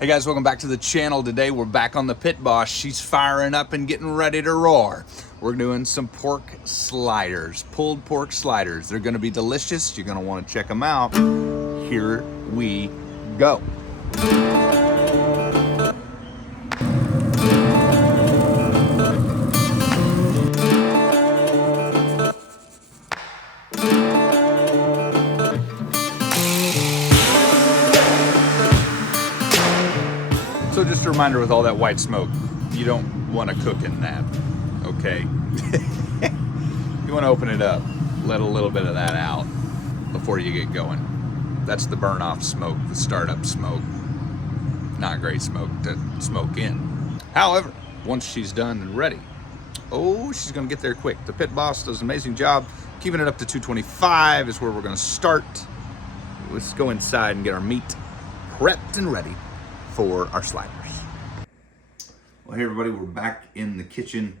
Hey guys, welcome back to the channel. Today we're back on the Pit Boss. She's firing up and getting ready to roar. We're doing some pork sliders, pulled pork sliders. They're gonna be delicious. You're gonna wanna check them out. Here we go. So just a reminder, with all that white smoke, you don't want to cook in that, okay? You want to open it up, let a little bit of that out before you get going. That's the burn off smoke, the startup smoke. Not great smoke to smoke in. However, once she's done and ready, oh, she's gonna get there quick. The Pit Boss does an amazing job. Keeping it up to 225 is where we're gonna start. Let's go inside and get our meat prepped and ready for our sliders. Well, hey everybody, we're back in the kitchen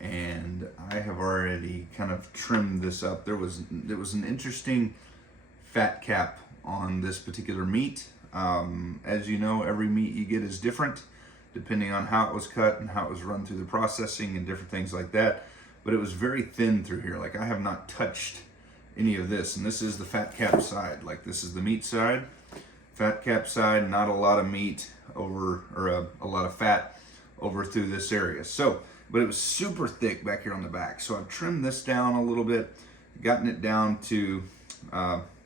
and I have already kind of trimmed this up. There was an interesting fat cap on this particular meat. As you know, every meat you get is different depending on how it was cut and how it was run through the processing and different things like that. But it was very thin through here. Like, I have not touched any of this, and this is the fat cap side. Like, this is the meat side. Fat cap side, not a lot of meat over, or a lot of fat over through this area. So, but it was super thick back here on the back. So I've trimmed this down a little bit, gotten it down to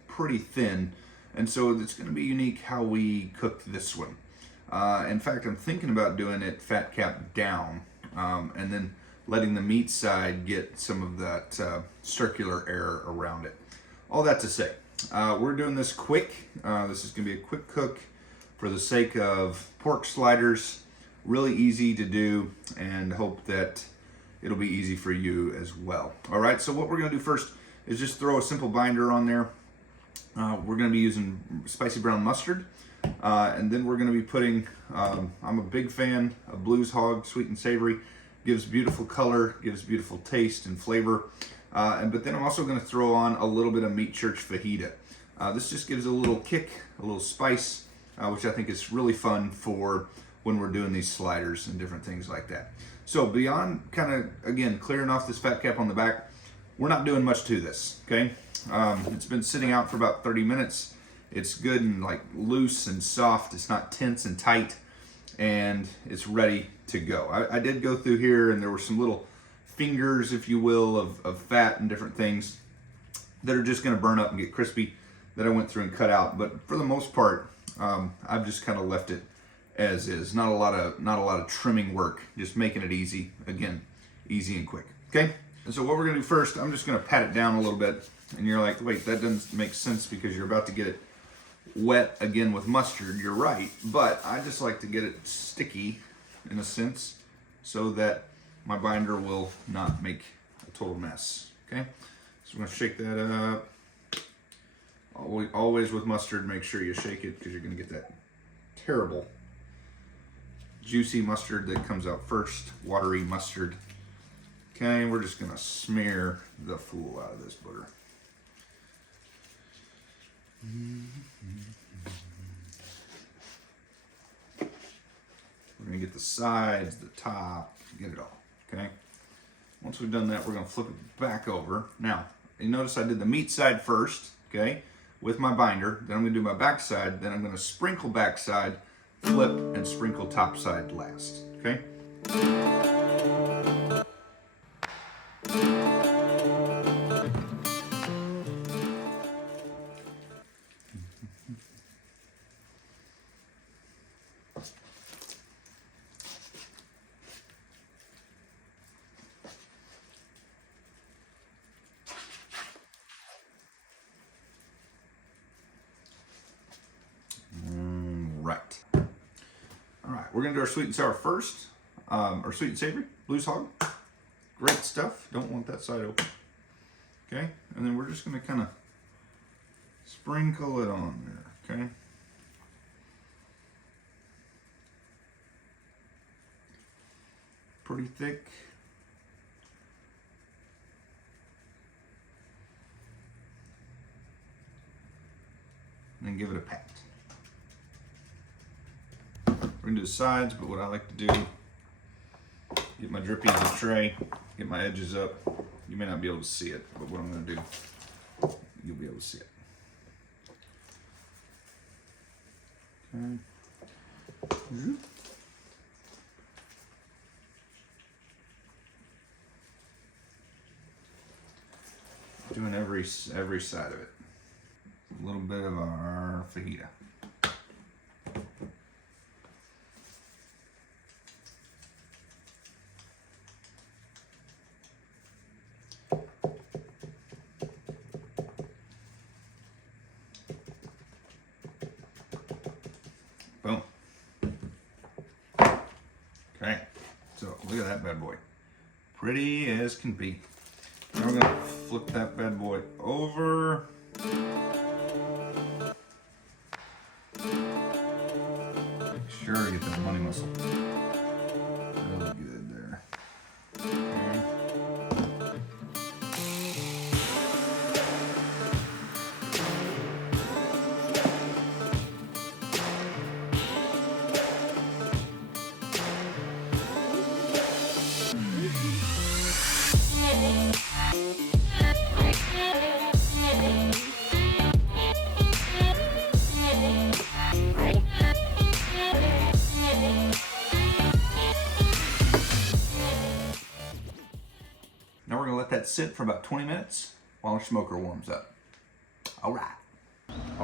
pretty thin. And so it's gonna be unique how we cook this one. In fact, I'm thinking about doing it fat cap down and then letting the meat side get some of that circular air around it. All that to say, we're doing this quick. This is gonna be a quick cook for the sake of pork sliders. Really easy to do, and hope that it'll be easy for you as well. All right, so what we're gonna do first is just throw a simple binder on there. We're gonna be using spicy brown mustard, and then we're gonna be putting, I'm a big fan of Blues Hog Sweet and Savory. Gives beautiful color, gives beautiful taste and flavor. But then I'm also gonna throw on a little bit of Meat Church Fajita. This just gives a little kick, a little spice, which I think is really fun for when we're doing these sliders and different things like that. So beyond kind of, again, clearing off this fat cap on the back, we're not doing much to this, okay? It's been sitting out for about 30 minutes. It's good and like loose and soft. It's not tense and tight, and it's ready to go. I did go through here and there were some little fingers, if you will, of fat and different things that are just gonna burn up and get crispy that I went through and cut out. But for the most part, I've just kind of left it as is. Not a lot of trimming work, just making it easy. Again, easy and quick, okay? And so what we're gonna do first, I'm just gonna pat it down a little bit. And you're like, wait, that doesn't make sense because you're about to get it wet again with mustard. You're right, but I just like to get it sticky in a sense so that my binder will not make a total mess, okay? So I'm gonna shake that up. Always with mustard, make sure you shake it because you're gonna get that terrible juicy mustard that comes out first, watery mustard. Okay, we're just gonna smear the fool out of this butter. We're gonna get the sides, the top, get it all, okay? Once we've done that, we're gonna flip it back over. Now, you notice I did the meat side first, okay, with my binder. Then I'm gonna do my back side. Then I'm gonna sprinkle back side, flip, and sprinkle top side last, okay? Right. All right, we're gonna do our sweet and sour first, or sweet and savory, Blues Hog. Great stuff. Don't want that side open. Okay, and then we're just gonna kind of sprinkle it on there, okay? Pretty thick. And then give it a pat. We're gonna do the sides, but what I like to do, get my drippies in the tray, get my edges up. You may not be able to see it, but what I'm gonna do, you'll be able to see it. Okay. Doing every side of it. A little bit of our fajita. Boom. Okay, so look at that bad boy. Pretty as can be. Now we're gonna flip that bad boy over. Make sure to get that money muscle really good there. Okay. Now we're gonna let that sit for about 20 minutes while our smoker warms up. All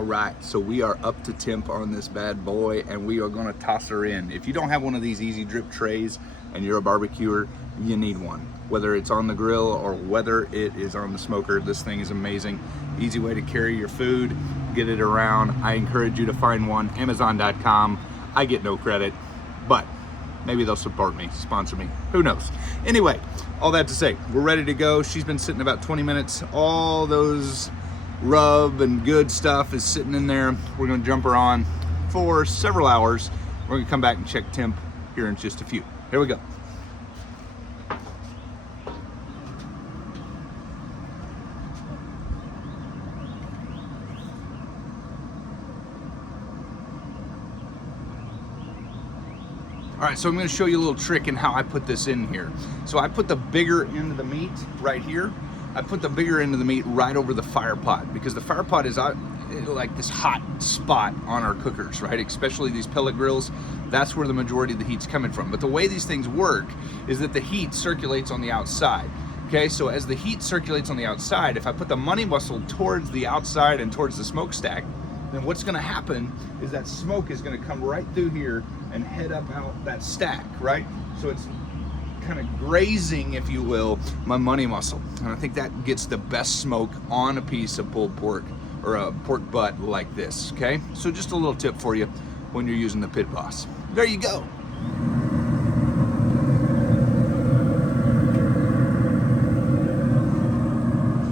right, so we are up to temp on this bad boy and we are gonna toss her in. If you don't have one of these easy drip trays and you're a barbecuer, you need one. Whether it's on the grill or whether it is on the smoker, this thing is amazing. Easy way to carry your food, get it around. I encourage you to find one, Amazon.com. I get no credit, but maybe they'll support me, sponsor me, who knows. Anyway, all that to say, we're ready to go. She's been sitting about 20 minutes. All those rub and good stuff is sitting in there. We're gonna jump her on for several hours. We're gonna come back and check temp here in just a few. Here we go. All right, so I'm gonna show you a little trick in how I put this in here. So I put the bigger end of the meat right here. I put the bigger end of the meat right over the fire pot because the fire pot is like this hot spot on our cookers, right? Especially these pellet grills, that's where the majority of the heat's coming from. But the way these things work is that the heat circulates on the outside. Okay, so as the heat circulates on the outside, if I put the money muscle towards the outside and towards the smokestack, then what's gonna happen is that smoke is gonna come right through here and head up out that stack, right? So it's kind of grazing, if you will, my money muscle. And I think that gets the best smoke on a piece of pulled pork or a pork butt like this, okay? So just a little tip for you when you're using the PitBoss. There you go.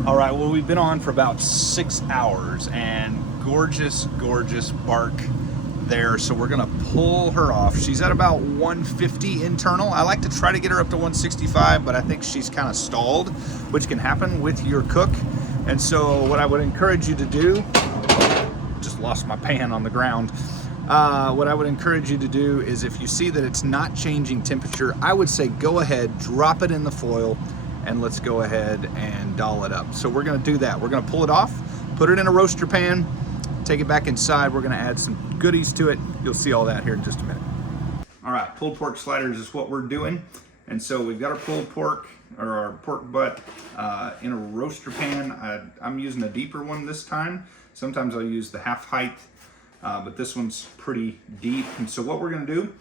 All right, well, we've been on for about 6 hours and gorgeous, gorgeous bark there. So we're gonna pull her off. She's at about 150 internal. I like to try to get her up to 165, but I think she's kind of stalled, which can happen with your cook. And so what I would encourage you to do, just lost my pan on the ground. What I would encourage you to do is if you see that it's not changing temperature, I would say go ahead, drop it in the foil, and let's go ahead and doll it up. So we're gonna do that. We're gonna pull it off, put it in a roaster pan, take it back inside. We're gonna add some goodies to it. You'll see all that here in just a minute. All right, pulled pork sliders is what we're doing. And so we've got our pulled pork, or our pork butt, in a roaster pan. I'm using a deeper one this time. Sometimes I'll use the half height, but this one's pretty deep. And so what we're gonna do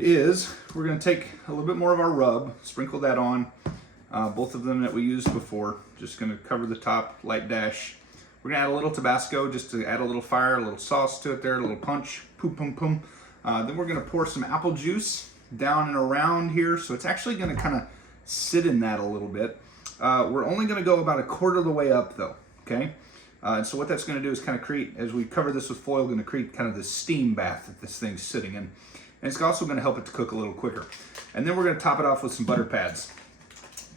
is we're gonna take a little bit more of our rub, sprinkle that on, both of them that we used before. Just gonna cover the top, light dash. We're gonna add a little Tabasco just to add a little fire, a little sauce to it there, a little punch, poom, poom, poom. Then we're gonna pour some apple juice down and around here. So it's actually gonna kind of sit in that a little bit. We're only gonna go about a quarter of the way up though, okay? And so what that's gonna do is kind of create, as we cover this with foil, gonna create kind of this steam bath that this thing's sitting in. And it's also gonna help it to cook a little quicker. And then we're gonna top it off with some butter pads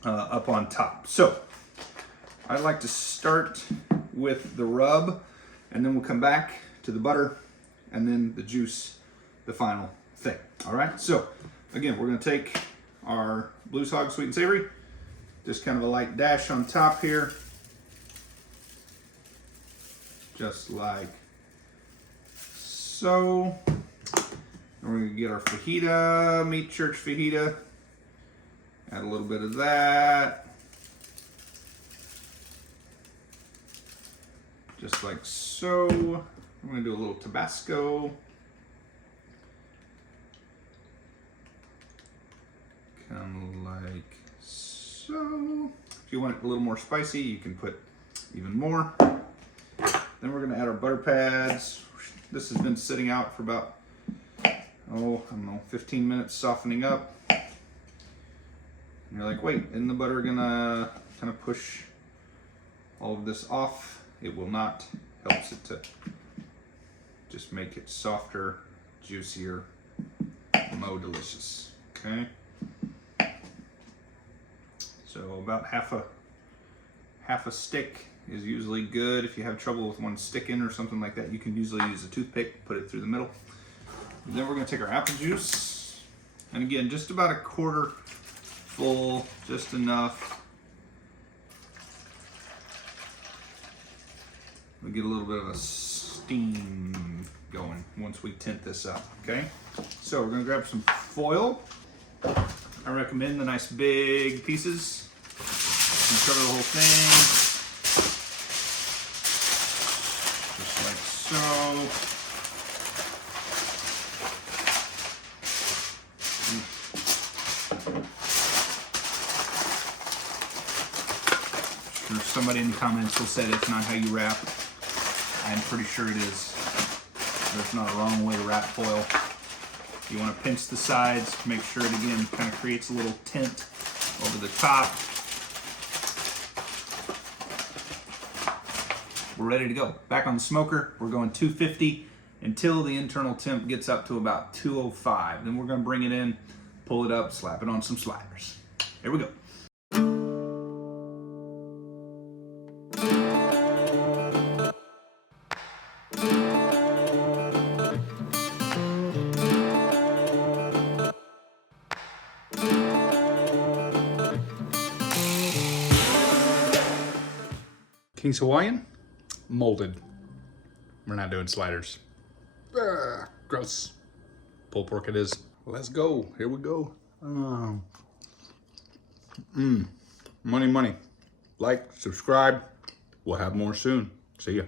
up on top. So I like to start with the rub, and then we'll come back to the butter, and then the juice, the final thing. All right, so again, we're gonna take our Blues Hog Sweet and Savory, just kind of a light dash on top here, just like so. And we're gonna get our fajita, meat church fajita, add a little bit of that, just like so. I'm gonna do a little Tabasco. Kind of like so. If you want it a little more spicy, you can put even more. Then we're gonna add our butter pads. This has been sitting out for about, I don't know, 15 minutes softening up. And you're like, wait, isn't the butter gonna kind of push all of this off? It will not. Helps it to just make it softer, juicier, more delicious. Okay. So about half a stick is usually good. If you have trouble with one sticking or something like that, you can usually use a toothpick, put it through the middle. And then we're gonna take our apple juice. And again, just about a quarter full, just enough. We'll get a little bit of a steam going once we tint this up, okay? So we're gonna grab some foil. I recommend the nice big pieces. You can cover the whole thing, just like so. I'm sure somebody in the comments will say that's not how you wrap. I'm pretty sure it is. There's not a wrong way to wrap foil. You want to pinch the sides, make sure it again kind of creates a little tint over the top. We're ready to go. Back on the smoker, we're going 250 until the internal temp gets up to about 205. Then we're going to bring it in, pull it up, slap it on some sliders. Here we go. King's Hawaiian, molded. We're not doing sliders. Ugh, gross. Pulled pork it is. Let's go. Here we go. Money, money. Like, subscribe. We'll have more soon. See ya.